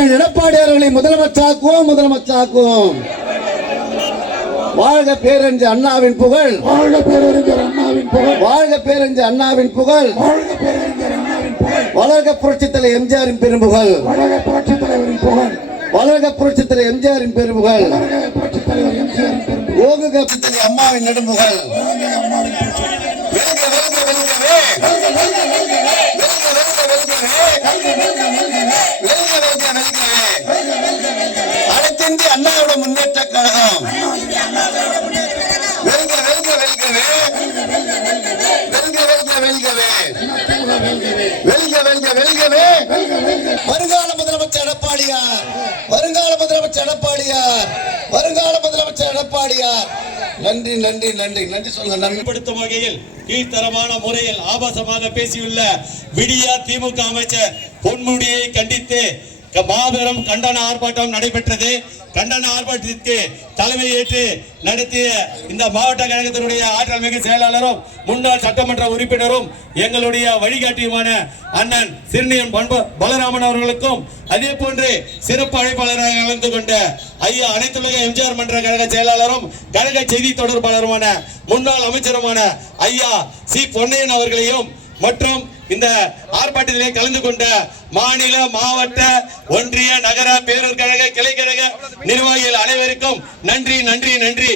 அண்ணன் எடப்பாடி அவர்களை முதலமைச்சராக்குவோம் முதலமைச்சராக்குவோம். வாழ்க பேரஞ்சு அண்ணாவின் புகழ். வாழ்க பேரறிஞர் அண்ணாவின் புகழ். வாழ்க பேரஞ்சு அண்ணாவின் புகழ். வாழ்க பேரறிஞர் அண்ணாவின் புகழ். வளர்க புரட்சித்தலை எம்ஜிஆரின் பெரும்புகழ். வடக புரட்சித் தலைவரின் புகழ். வளர்க புரட்சித் தலைவர் எம்ஜிஆரின் பெரும்புகழ். ஓகுக அம்மாவின் நெடும்புகழ். வெல்கவே. அண்ணாவோட முன்னேற்ற கழகம். வெல்க வெல்க வெல்கவே. வெல்க வெல்க வெல்கவே. வெல்க வெல்க வெல்கவே. வருங்கால முதலமைச்சர் எடப்பாடியார். வருங்கால முதலமைச்சர் எடப்பாடியார். வருங்கால முதலமைச்சர் எடப்பாடியார். நன்றி நன்றி நன்றி. நன்றி சொல்லுங்க நன்மைப்படுத்தும் வகையில் கீழ்த்தரமான முறையில் ஆபாசமாக பேசியுள்ள விடியா திமுக அமைச்சர் பொன்முடியை கண்டித்து மாபெரும் கண்டன ஆர்ப்பாட்டம் நடைபெற்றது. கண்டன ஆர்ப்பாட்டத்திற்கு தலைமையேற்று நடத்திய இந்த மாவட்ட கழகத்தினுடைய ஆற்றல் மிகு செயலாளரும் முன்னாள் சட்டமன்ற உறுப்பினரும் எங்களுடைய வழிகாட்டியுமான அண்ணன் சிறுனியன் பண்பு பலராமன் அவர்களுக்கும் அதே போன்று சிறப்பு அழைப்பாளராக கலந்து கொண்ட ஐயா அனைத்துலக எம்ஜிஆர் மன்ற கழக செயலாளரும் கழக செய்தி தொடர்பாளருமான முன்னாள் அமைச்சருமான ஐயா சி பொன்னையன் அவர்களையும் மற்றும் இந்த ஆர்ப்பாட்டத்திலே கலந்து கொண்ட மாநில மாவட்ட ஒன்றிய நகர பேரூர் கழக கிளை கழக நிர்வாகிகள் அனைவருக்கும் நன்றி நன்றி நன்றி.